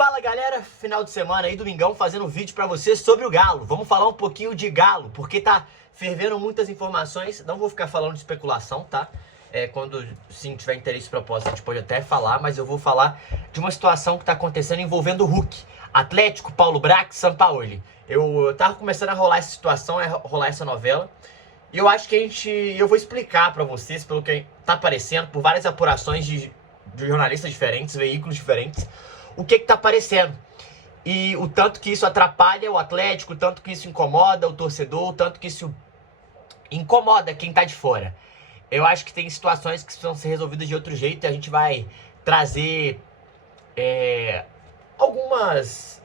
Fala galera, final de semana aí, domingão, fazendo vídeo pra vocês sobre o Galo. Vamos falar um pouquinho de Galo, porque tá fervendo muitas informações. Não vou ficar falando de especulação, tá? Quando sim tiver interesse e proposta a gente pode até falar, mas eu vou falar de uma situação que tá acontecendo envolvendo o Hulk. Atlético, Paulo Brax, Sampaoli. Eu tava começando a rolar essa situação, rolar essa novela. E eu acho que eu vou explicar pra vocês, pelo que tá aparecendo, por várias apurações de jornalistas diferentes, veículos diferentes, o que tá aparecendo. E o tanto que isso atrapalha o Atlético, o tanto que isso incomoda o torcedor, o tanto que isso incomoda quem tá de fora. Eu acho que tem situações que precisam ser resolvidas de outro jeito e a gente vai trazer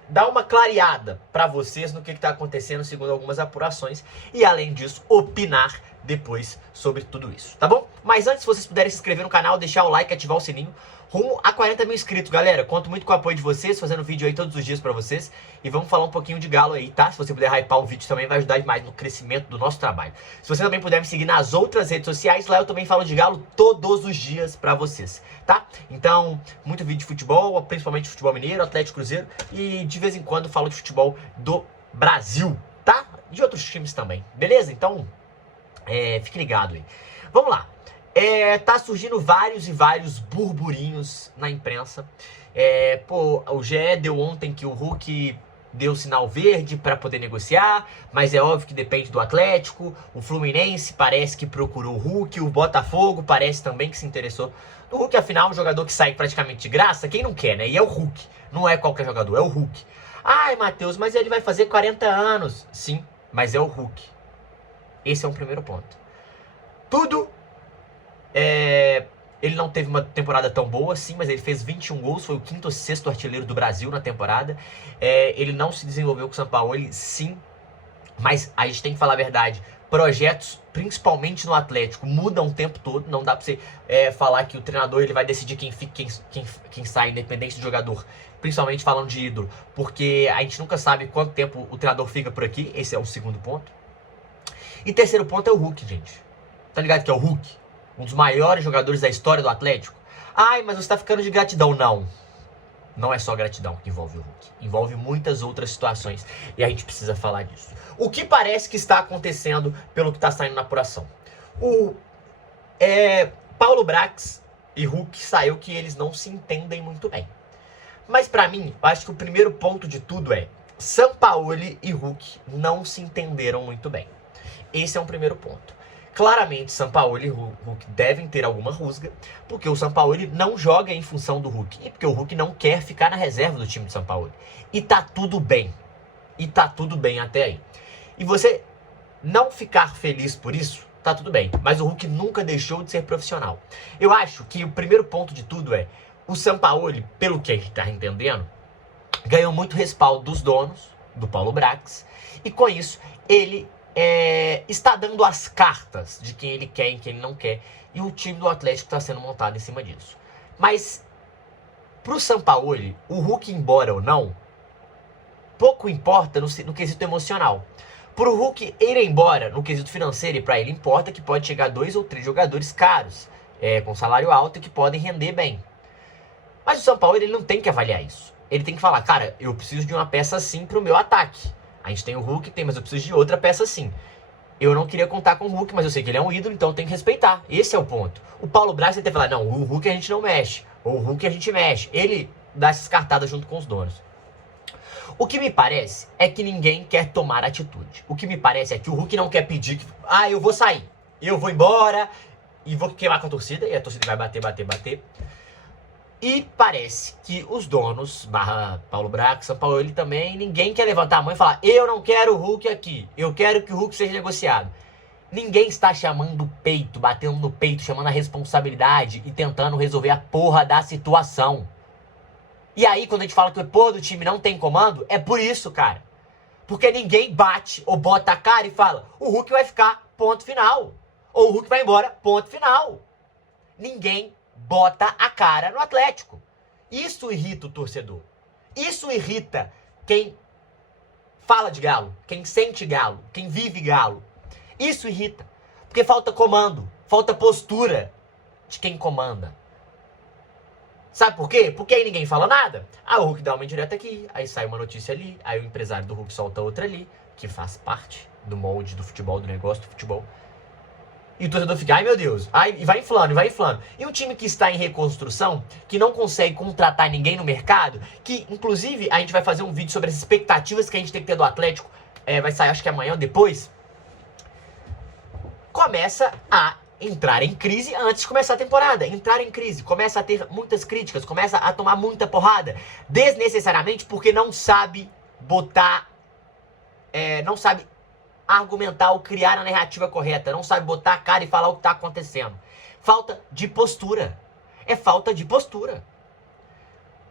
dar uma clareada pra vocês no que tá acontecendo segundo algumas apurações e além disso opinar depois sobre tudo isso, tá bom? Mas antes, se vocês puderem se inscrever no canal, deixar o like, ativar o sininho, rumo a 40 mil inscritos, galera. Conto muito com o apoio de vocês, fazendo vídeo aí todos os dias pra vocês. E vamos falar um pouquinho de Galo aí, tá? Se você puder hypar o vídeo também vai ajudar demais no crescimento do nosso trabalho. Se você também puder me seguir nas outras redes sociais, lá eu também falo de Galo todos os dias pra vocês, tá? Então, muito vídeo de futebol, principalmente futebol mineiro, Atlético, Cruzeiro. E de vez em quando falo de futebol do Brasil, tá? De outros times também, beleza? Então, fique ligado aí. Vamos lá. Tá surgindo vários e vários burburinhos na imprensa. O GE deu ontem que o Hulk deu sinal verde para poder negociar, mas é óbvio que depende do Atlético. O Fluminense parece que procurou o Hulk, o Botafogo parece também que se interessou no Hulk. Afinal, um jogador que sai praticamente de graça, quem não quer, né? E é o Hulk, não é qualquer jogador, é o Hulk. Ai, Matheus, mas ele vai fazer 40 anos. Sim, mas é o Hulk. Esse é um primeiro ponto. Ele não teve uma temporada tão boa, sim, mas ele fez 21 gols, foi o 5º ou 6º artilheiro do Brasil na temporada. Ele não se desenvolveu com o Sampaoli, sim, mas a gente tem que falar a verdade. Projetos, principalmente no Atlético, mudam o tempo todo. Não dá pra você falar que o treinador ele vai decidir quem fica, quem sai, independente do jogador. Principalmente falando de ídolo, porque a gente nunca sabe quanto tempo o treinador fica por aqui. Esse é o segundo ponto. E terceiro ponto é o Hulk, gente. Tá ligado que é o Hulk? Um dos maiores jogadores da história do Atlético. Ai, mas você tá ficando de gratidão. Não. Não é só gratidão que envolve o Hulk. Envolve muitas outras situações. E a gente precisa falar disso. O que parece que está acontecendo pelo que tá saindo na apuração? Paulo Brax e Hulk saiu que eles não se entendem muito bem. Mas pra mim, eu acho que o primeiro ponto de tudo é Sampaoli e Hulk não se entenderam muito bem. Esse é um primeiro ponto. Claramente, Sampaoli e Hulk devem ter alguma rusga, porque o Sampaoli não joga em função do Hulk, e porque o Hulk não quer ficar na reserva do time de Sampaoli. E tá tudo bem. E tá tudo bem até aí. E você não ficar feliz por isso, tá tudo bem. Mas o Hulk nunca deixou de ser profissional. Eu acho que o primeiro ponto de tudo é, o Sampaoli, pelo que a gente tá entendendo, ganhou muito respaldo dos donos, do Paulo Brax, e com isso, ele está dando as cartas de quem ele quer e quem ele não quer. E o time do Atlético está sendo montado em cima disso. Mas, pro Sampaoli, o Hulk ir embora ou não, pouco importa no quesito emocional. Pro Hulk ir embora no quesito financeiro, e pra ele importa que pode chegar 2 ou 3 jogadores caros, com salário alto e que podem render bem. Mas o Sampaoli, ele não tem que avaliar isso. Ele tem que falar, cara, eu preciso de uma peça assim pro meu ataque. A gente tem o Hulk, mas eu preciso de outra peça sim. Eu não queria contar com o Hulk, mas eu sei que ele é um ídolo, então eu tenho que respeitar. Esse é o ponto. O Paulo Brax, ele tem que falar, não, o Hulk a gente não mexe. Ou o Hulk a gente mexe. Ele dá essas cartadas junto com os donos. O que me parece é que ninguém quer tomar atitude. O que me parece é que o Hulk não quer pedir que, eu vou sair, eu vou embora e vou queimar com a torcida. E a torcida vai bater. E parece que os donos, Paulo Brax, Sampaoli também, ninguém quer levantar a mão e falar, eu não quero o Hulk aqui, eu quero que o Hulk seja negociado. Ninguém está chamando o peito, batendo no peito, chamando a responsabilidade e tentando resolver a porra da situação. E aí, quando a gente fala que o porra do time não tem comando, é por isso, cara. Porque ninguém bate ou bota a cara e fala, o Hulk vai ficar, ponto final. Ou o Hulk vai embora, ponto final. Ninguém bota a cara no Atlético. Isso irrita o torcedor. Isso irrita quem fala de Galo, quem sente Galo, quem vive Galo. Isso irrita. Porque falta comando, falta postura de quem comanda. Sabe por quê? Porque aí ninguém fala nada. Aí o Hulk dá uma indireta aqui, aí sai uma notícia ali, aí o empresário do Hulk solta outra ali, que faz parte do molde do futebol, do negócio do futebol. E o torcedor fica, ai meu Deus, ai, e vai inflando, e vai inflando. E um time que está em reconstrução, que não consegue contratar ninguém no mercado, que inclusive a gente vai fazer um vídeo sobre as expectativas que a gente tem que ter do Atlético, vai sair acho que amanhã ou depois, começa a entrar em crise antes de começar a temporada. Entrar em crise, começa a ter muitas críticas, começa a tomar muita porrada, desnecessariamente porque não sabe botar, não sabe argumentar ou criar a narrativa correta, não sabe botar a cara e falar o que está acontecendo. Falta de postura. É falta de postura.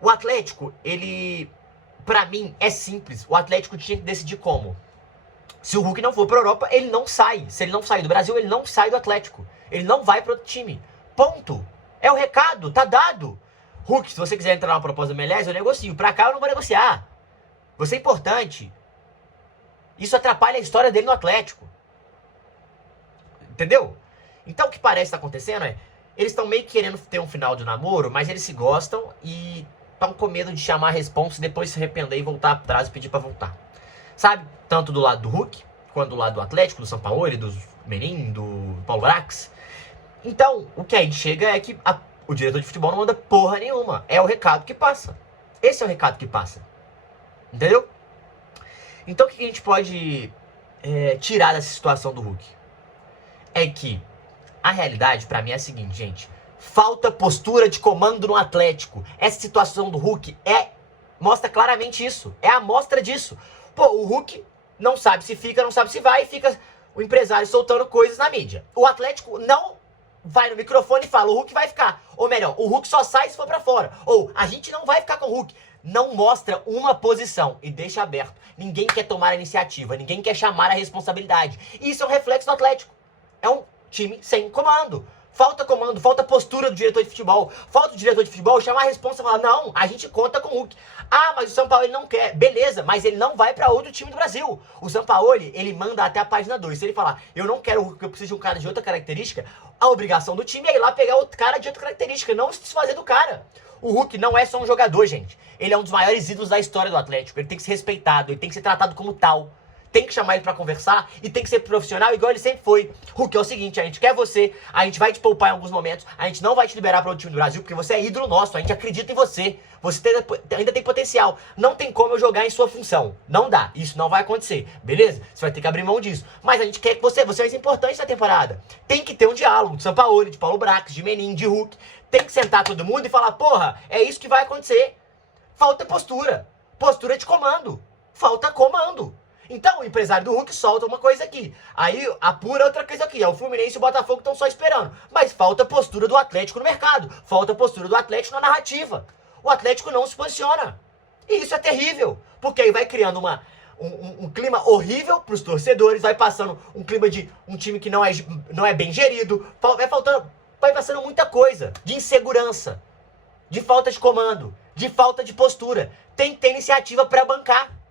O Atlético, ele, pra mim, é simples. O Atlético tinha que decidir como. Se o Hulk não for pra Europa, ele não sai. Se ele não sair do Brasil, ele não sai do Atlético. Ele não vai para outro time. Ponto. É o recado, tá dado. Hulk, se você quiser entrar numa proposta do MLS, eu negocio. Pra cá eu não vou negociar. Você é importante. Isso atrapalha a história dele no Atlético. Entendeu? Então o que parece estar acontecendo é, eles estão meio que querendo ter um final de namoro, mas eles se gostam e estão com medo de chamar a responsa e depois se arrepender e voltar atrás e pedir pra voltar. Sabe? Tanto do lado do Hulk, quanto do lado do Atlético, do Sampaoli, do Menin, do Paulo Brax. Então, o que aí chega é que o diretor de futebol não manda porra nenhuma. É o recado que passa. Esse é o recado que passa. Entendeu? Então, o que a gente pode tirar dessa situação do Hulk? É que a realidade, pra mim, é a seguinte, gente. Falta postura de comando no Atlético. Essa situação do Hulk mostra claramente isso. É a amostra disso. Pô, o Hulk não sabe se fica, não sabe se vai, e fica o empresário soltando coisas na mídia. O Atlético não vai no microfone e fala, o Hulk vai ficar. Ou melhor, o Hulk só sai se for pra fora. Ou, a gente não vai ficar com o Hulk. Não mostra uma posição e deixa aberto. Ninguém quer tomar a iniciativa, ninguém quer chamar a responsabilidade. E isso é um reflexo do Atlético. É um time sem comando. Falta comando, falta postura do diretor de futebol. Falta o diretor de futebol chamar a responsa e falar, não, a gente conta com o Hulk. Ah, mas o Sampaoli não quer. Beleza, mas ele não vai pra outro time do Brasil. O Sampaoli, ele manda até a página 2. Se ele falar, eu não quero o Hulk, eu preciso de um cara de outra característica, a obrigação do time é ir lá pegar outro cara de outra característica, não se desfazer do cara. O Hulk não é só um jogador, gente. Ele é um dos maiores ídolos da história do Atlético. Ele tem que ser respeitado, ele tem que ser tratado como tal. Tem que chamar ele pra conversar e tem que ser profissional igual ele sempre foi. Hulk, é o seguinte, a gente quer você, a gente vai te poupar em alguns momentos, a gente não vai te liberar para o time do Brasil, porque você é ídolo nosso, a gente acredita em você. Você ainda tem potencial. Não tem como eu jogar em sua função. Não dá. Isso não vai acontecer. Beleza? Você vai ter que abrir mão disso. Mas a gente quer que você é mais importante na temporada. Tem que ter um diálogo de Sampaoli, de Paulo Brax, de Menin, de Hulk. Tem que sentar todo mundo e falar, porra, é isso que vai acontecer. Falta postura. Postura de comando. Falta comando. Então o empresário do Hulk solta uma coisa aqui, aí apura outra coisa aqui, o Fluminense e o Botafogo estão só esperando, mas falta postura do Atlético no mercado, falta postura do Atlético na narrativa, o Atlético não se posiciona, e isso é terrível, porque aí vai criando um clima horrível para os torcedores, vai passando um clima de um time que não é bem gerido, vai passando muita coisa, de insegurança, de falta de comando, de falta de postura, tem que ter iniciativa para bancar.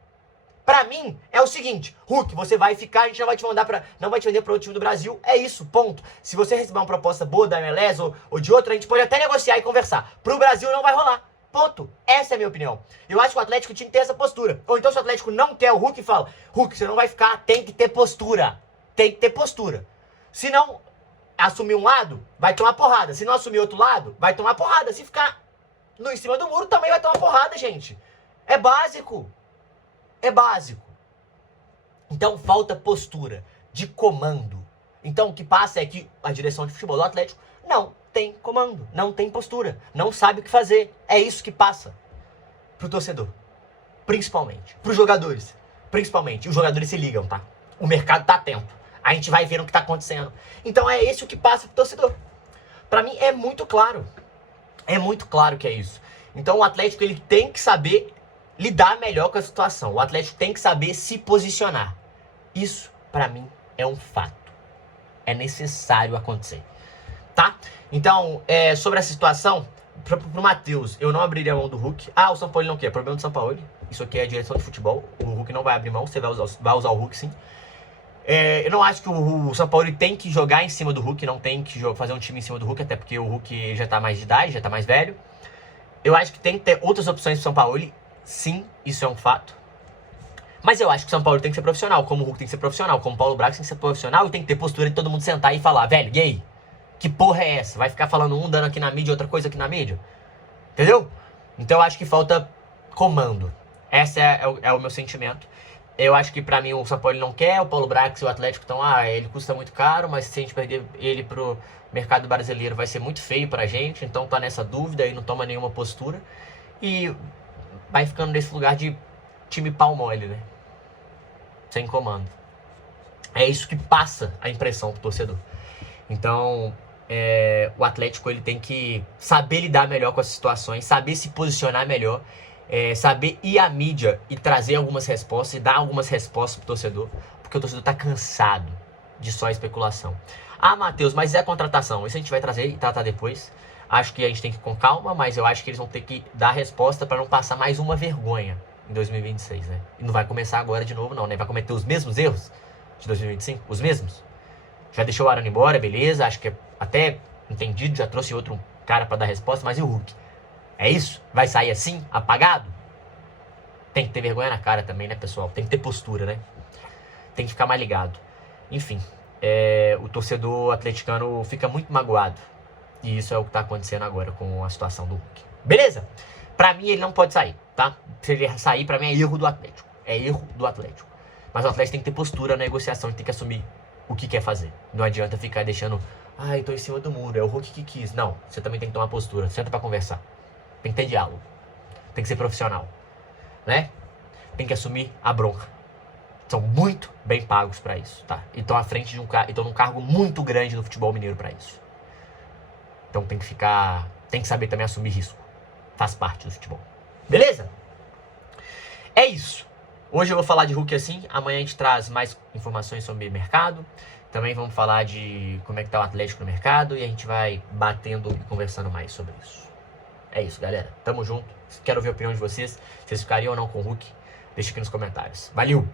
Pra mim, é o seguinte, Hulk, você vai ficar, a gente não vai te vender para outro time do Brasil, é isso, ponto. Se você receber uma proposta boa da MLS ou de outra, a gente pode até negociar e conversar. Pro Brasil não vai rolar, ponto. Essa é a minha opinião. Eu acho que o Atlético tinha que ter essa postura. Ou então se o Atlético não quer o Hulk, fala, Hulk, você não vai ficar, tem que ter postura. Tem que ter postura. Se não assumir um lado, vai tomar porrada. Se não assumir outro lado, vai tomar porrada. Se ficar em cima do muro, também vai tomar porrada, gente. É básico. É básico. Então falta postura de comando. Então o que passa é que a direção de futebol do Atlético não tem comando, não tem postura, não sabe o que fazer. É isso que passa pro torcedor, principalmente. Pros jogadores, principalmente. Os jogadores se ligam, tá? O mercado tá atento. A gente vai ver o que tá acontecendo. Então é esse o que passa pro torcedor. Pra mim é muito claro. É muito claro que é isso. Então o Atlético ele tem que saber lidar melhor com a situação. O Atlético tem que saber se posicionar. Isso, pra mim, é um fato. É necessário acontecer. Tá? Então, sobre essa situação, pro Matheus, eu não abriria a mão do Hulk. Ah, o Sampaoli não quer. Problema do Sampaoli. Isso aqui é a direção de futebol. O Hulk não vai abrir mão. Você vai usar o Hulk, sim. Eu não acho que o Sampaoli tem que jogar em cima do Hulk. Não tem que fazer um time em cima do Hulk. Até porque o Hulk já tá mais de idade, já tá mais velho. Eu acho que tem que ter outras opções pro São Paulo. Sim, isso é um fato. Mas eu acho que o São Paulo tem que ser profissional, como o Hulk tem que ser profissional, como o Paulo Braga tem que ser profissional, e tem que ter postura de todo mundo sentar e falar, velho, e aí? Que porra é essa? Vai ficar falando um dando aqui na mídia, outra coisa aqui na mídia? Entendeu? Então eu acho que falta comando. Esse é o meu sentimento. Eu acho que pra mim o São Paulo não quer, o Paulo Braga e o Atlético estão, ele custa muito caro, mas se a gente perder ele pro mercado brasileiro vai ser muito feio pra gente, então tá nessa dúvida e não toma nenhuma postura. E vai ficando nesse lugar de time pau mole, né? Sem comando. É isso que passa a impressão pro torcedor. Então, o Atlético ele tem que saber lidar melhor com as situações, saber se posicionar melhor, saber ir à mídia e trazer algumas respostas e dar algumas respostas pro torcedor, porque o torcedor tá cansado de só especulação. Ah, Matheus, mas é a contratação. Isso a gente vai trazer e tratar depois. Acho que a gente tem que ir com calma, mas eu acho que eles vão ter que dar resposta para não passar mais uma vergonha em 2026, né? E não vai começar agora de novo, não, né? Vai cometer os mesmos erros de 2025? Os mesmos? Já deixou o Arana embora, beleza. Acho que é até entendido, já trouxe outro cara para dar resposta, mas e o Hulk? É isso? Vai sair assim, apagado? Tem que ter vergonha na cara também, né, pessoal? Tem que ter postura, né? Tem que ficar mais ligado. Enfim, o torcedor atleticano fica muito magoado. E isso é o que tá acontecendo agora com a situação do Hulk. Beleza? Pra mim, ele não pode sair, tá? Se ele sair, pra mim, é erro do Atlético. É erro do Atlético. Mas o Atlético tem que ter postura na negociação e tem que assumir o que quer fazer. Não adianta ficar deixando, tô em cima do muro, é o Hulk que quis. Não, você também tem que tomar postura. Senta pra conversar. Tem que ter diálogo. Tem que ser profissional. Né? Tem que assumir a bronca. São muito bem pagos pra isso, tá? E estão à frente de estão num cargo muito grande no futebol mineiro pra isso. Então tem que saber também assumir risco. Faz parte do futebol. Beleza? É isso. Hoje eu vou falar de Hulk assim. Amanhã a gente traz mais informações sobre mercado. Também vamos falar de como é que tá o Atlético no mercado. E a gente vai batendo e conversando mais sobre isso. É isso, galera. Tamo junto. Quero ouvir a opinião de vocês. Vocês ficariam ou não com o Hulk? Deixa aqui nos comentários. Valeu!